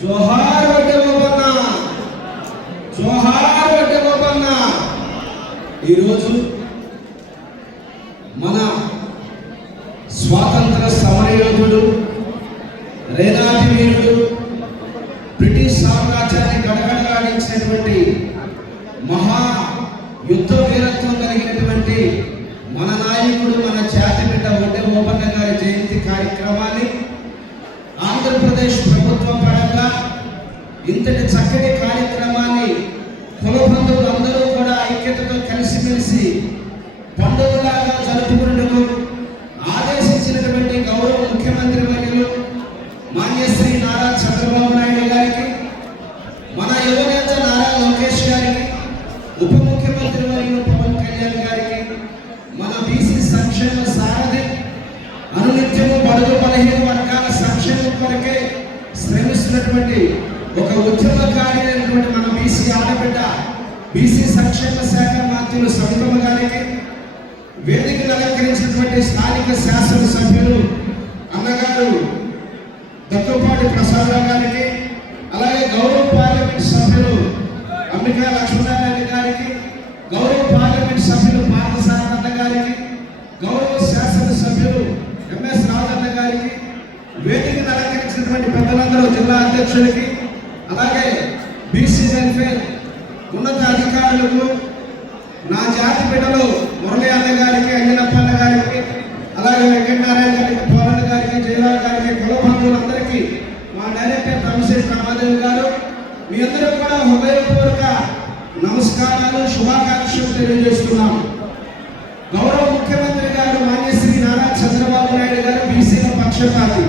జోహార్ వడ్డే గోపన్న, జోహార్ వడ్డే గోపన్న. ఈరోజు మన స్వాతంత్ర సమరయోధుడు, రేనాటి వీరుడు, బ్రిటిష్ సామ్రాజ్యాన్ని గడగడలాడించినటువంటి మహా యుద్ధ వీరత్వం కలిగినటువంటి మన నాయకుడు, మన జాతి బిడ్డ వడ్డే గోపన్న గారి జయంతి కార్యక్రమాన్ని ఆంధ్రప్రదేశ్ ప్రభుత్వం పరంగా ఇంతటి చక్కటి కార్యక్రమాన్ని కుల బంధువులందరూ కూడా ఐక్యతతో కలిసిమెలిసి పండుగలాగా జరుపుకునేందుకు ఆదేశించినటువంటి గౌరవ ముఖ్యమంత్రి వర్యులు మాన్యశ్రీ నారా చంద్రబాబు నాయుడు గారికి, మన యువనేత నారా లోకేష్ గారికి, ఉప ముఖ్యమంత్రి వర్యులు పవన్ కళ్యాణ్ గారికి, మన బీసీ సంక్షేమ సారథి, అనునిత్యము బడుగు బలహీన వర్గాల సంక్షేమం కొరకే శ్రమిస్తున్నటువంటి ఒక ఉద్యమకారి అయినటువంటి మన బీసీ ఆడబిడ్డ, బీసీ సంక్షేమ శాఖ మంత్రులు సవితమ్మ గారికి, వేదికను అలంకరించినటువంటి స్థానిక శాసనసభ్యులు అన్నగారు దగ్గుపాటి ప్రసాదరావు గారికి, అలాగే గౌరవ పార్లమెంట్ సభ్యులు అంబికా లక్ష్మీనారాయణ గారికి, గౌరవ పార్లమెంట్ సభ్యులు పార్థసారథ గారికి, గౌరవ శాసనసభ్యులు ఎంఎస్ రాజన్న గారికి, వేదికను అలంకరించినటువంటి పెద్దలందరూ జిల్లా అధ్యక్షులకి, అలాగే బీసీ వెల్ఫేర్ ఉన్నత అధికారులకు, నా జాతి బిడ్డలు మురళీ అన్న గారికి, అంజనప్ప అన్న గారికి, అలాగే వెంకటనారాయణ గారికి, పోలన్న గారికి, జయరావు గారికి, కుల బంధువులందరికీ, మా డైరెక్టర్ తమశ్రీ రామాదేవి గారు, మీ అందరూ కూడా హృదయపూర్వక నమస్కారాలు, శుభాకాంక్షలు తెలియజేస్తున్నాము. గౌరవ ముఖ్యమంత్రి గారు మాన్యశ్రీ నారా చంద్రబాబు నాయుడు గారు బీసీల పక్షపాతి,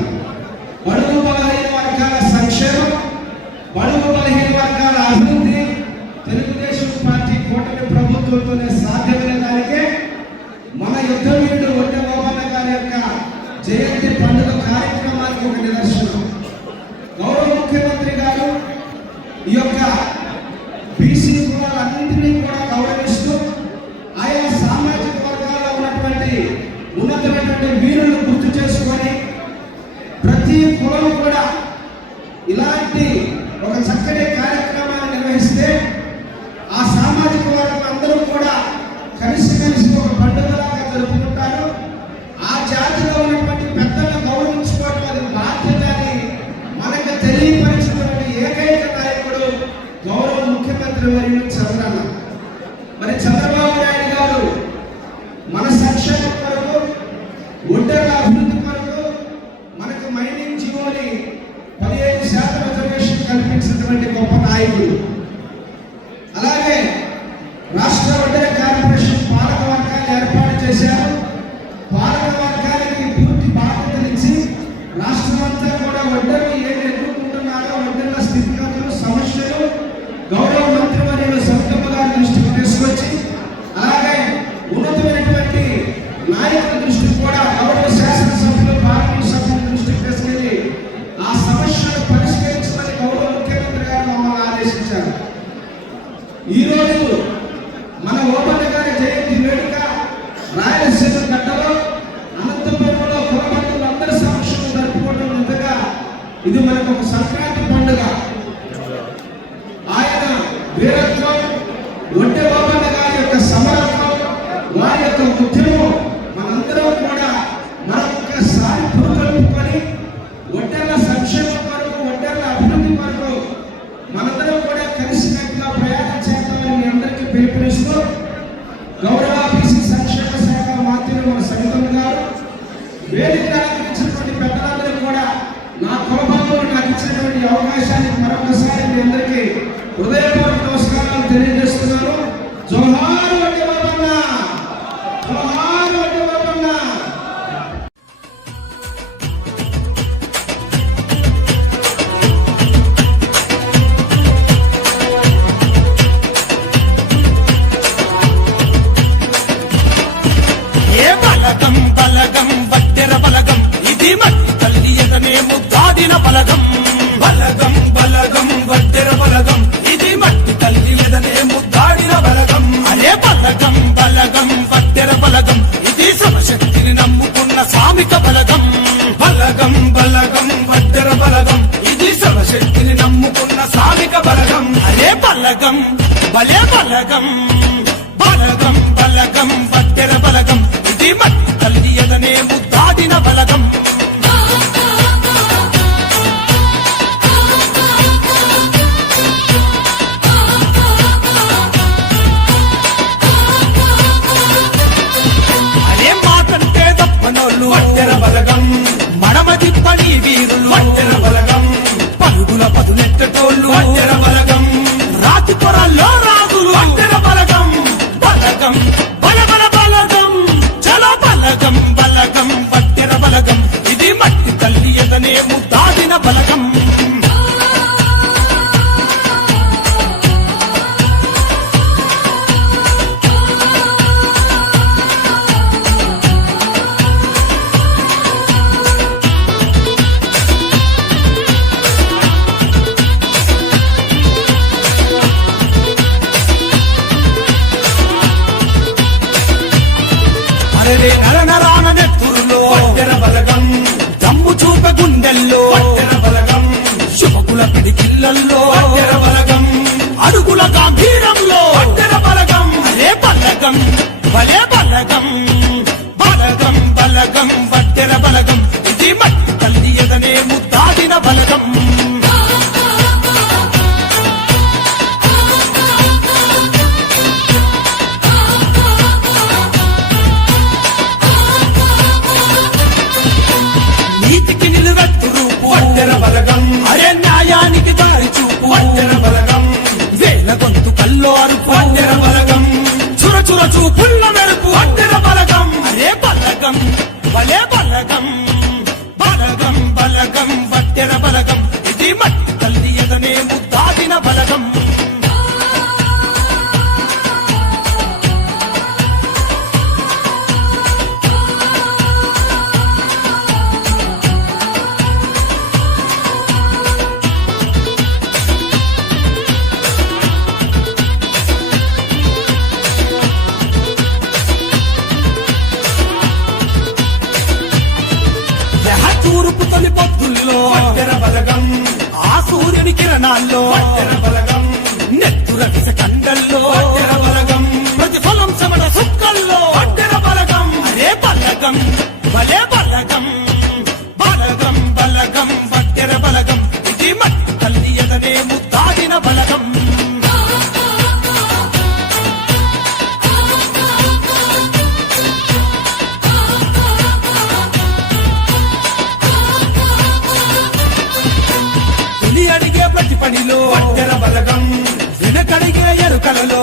బడుగు బలహీన వర్గాల సంక్షేమం, బడుగు బలహీన వర్గాల అభివృద్ధి తెలుగుదేశం పార్టీ కూటమి ప్రభుత్వంతోనే సాధ్యమైన దానికే మన యుద్ధ వీరుడు వడ్డే గోపన్న గారి యొక్క జయంతి పండుగ కార్యక్రమానికి ఒక నిదర్శనం. గౌరవ ముఖ్యమంత్రి గారు ఈ యొక్క బీసీ కులాలన్నింటినీ కూడా గౌరవిస్తూ ఆయా సామాజిక వర్గాల్లో ఉన్నటువంటి ఉన్నతమైనటువంటి వీరులను గుర్తు చేసుకొని ప్రతి కులం కూడా ఇలాంటి ఒక చక్కటి కార్యక్రమాన్ని నిర్వహిస్తే ఆ సామాజిక వర్గం అందరూ కూడా కలిసిమెలిసి ఒక పండుగలాగా జరుపుకుంటారు. ఆ జాతిలో ఉన్నటువంటి పెద్దలను గౌరవించుకోవడం అది బాధ్యత అని మనకు తెలియపరిచినటువంటి ఏకైక నాయకుడు గౌరవ ముఖ్యమంత్రి వర్యులు చంద్రన్న. మరి చంద్రబాబు నాయుడు గారు మన సంక్షేమం కొరకు, ఒంటెల అభివృద్ధి కొరకు మనకు మైనింగ్ జీవోని 15% రిజర్వేషన్ కల్పించినటువంటి గొప్ప నాయకుడు. అలాగే రాష్ట్ర ఒంటెల కార్పొరేషన్ పాలక వర్గాన్ని ఏర్పాటు చేశారు. పాలక వర్గానికి పూర్తి బాధ్యతనిచ్చి రాష్ట్రమంతా కూడా ఒంటెలు ఏమి ఎదుర్కొంటున్నారో ఒంటెల స్థితిగతులు, సమస్యలు గౌరవ మంత్రివర్యులు సవితమ్మ గారి దృష్టికి తీసుకొచ్చి, అలాగే ఉన్నతమైనటువంటి నాయకుల దృష్టికి కూడా గౌరవ శాసనసభ్యులు, పార్లమెంట్ సభ్యుల దృష్టికి తీసుకెళ్లి ఆ సమస్యను పరిష్కరించమని గౌరవ ముఖ్యమంత్రి గారు మమ్మల్ని ఆదేశించారు. ఈరోజు మన ఓపన్న గారి జయంతి వేడుక రాయలసీమ గడ్డలో అనంతపురంలో కుల బంధువులందరి సమక్షంలో జరుపుకోవడం నిజంగా ఇది మనకు ఒక సంక్రాంతి పండుగ. ఆయన వీరత్వం, వడ్డే గోపన్న గారి యొక్క సమరత్వం, వారి యొక్క ఉద్యమం మనందరం కూడా మరొకసారి పురుగొల్పుకొని ఒంటెల సంక్షేమం కొరకు, ఒంటెల అభివృద్ధి కొరకు మనందరం కూడా కలిసికట్టుగా ప్రయాణం చేద్దామని మీ అందరికీ పిలుపునిస్తూ గౌరవ బీసీ సంక్షేమ శాఖ మంత్రులు మన సవితమ్మ గారు, వేదిక అలంకరించినటువంటి పెద్దలందరూ కూడా నా కుల బంధువులు నాకు ఇచ్చినటువంటి అవకాశానికి మరొకసారి మీ అందరికీ హృదయపూర్వక నమస్కారాలు తెలియజేస్తున్నాను. జోహార్ వడ్డే గోపన్న, జోహార్ వడ్డే గోపన్న. బలగం బలగం వడ్డెర బలగం, ఇది మట్టి తల్లి ఎదనే ముద్దాడిన బలగం. బలగం బలగం వడ్డెర బలగం, ఇది మట్టి తల్లి ఎదనే ముద్దాడిన బలగం. అరే బలగం బలగం వడ్డెర బలగం, ఇది శివశక్తిని నమ్ముకున్న స్వామిక బలగం. బలగం బలగం వడ్డెర బలగం, ఇది శివశక్తిని బలగం భలే బలగం బలగం బలగం వడ్డెర బలగం ఇది మట్టి తల్లి ఎదనే ముద్దాడిన బలగం అరే మాటంటే తప్పనోళ్ళు వడ్డెర బలగం మడమ తిప్పని వీరులు వడ్డెర బలగం పరుగుల పదునెట్టటోళ్ళు వడ్డెర బలగం రాతి పొరల్లో రాజులు వడ్డెర బలగం బలగం బల బల బలగం చలో బలగం బలగం వడ్డెర బలగం ఇది మట్టి తల్లి ఎదనే ముద్దాడిన బలగం అరే నర నరాన నెత్తురులో వడ్డెర బలగం దమ్ము చూప గుండెల్లో వడ్డెర బలగం శుభకుల పిడికిళ్ళల్లో వడ్డెర బలగం అడుగుల గాంభీరంలో వడ్డెర బలగం అరే బలగం భలే బలగం బలగం బలగం వడ్డెర బలగం ఇది మట్టి తల్లి ఎదనే ముద్దాడిన బలగం నీతికి నిలువెత్తు రూపు వడ్డెర బలగం అరే న్యాయానికి దారి చూపు వడ్డెర బలగం వేల గొంతు కల్లో అరుపు వడ్డెర బలగం చుర చుర చూపుల్ల మెరుపు వడ్డెర బలగం అరే బలగం భలే బలగం బలగం బలగం వడ్డెర బలగం ఇది మట్టి తల్లి ఎదనే ముద్దాడిన బలగం తూర్పు తొలి పొద్దుల్లో వడ్డెర బలగం ఆ సూర్యుని కిరణాల్లో వడ్డెర బలగం నెత్తుర విస కండల్లో వడ్డెర బలగం ప్రతిఫలం శమన సుక్కల్లో వడ్డెర బలగం అరే బలగం భలే బలగం బలగం బలగం వడ్డెర బలగం ఇది మట్టి తల్లి ఎదనే ముద్దాడిన బలగం అడిగే ప్రతి పనిలో వడ్డెర బలగం వెనకడిగే ఎరుకలలో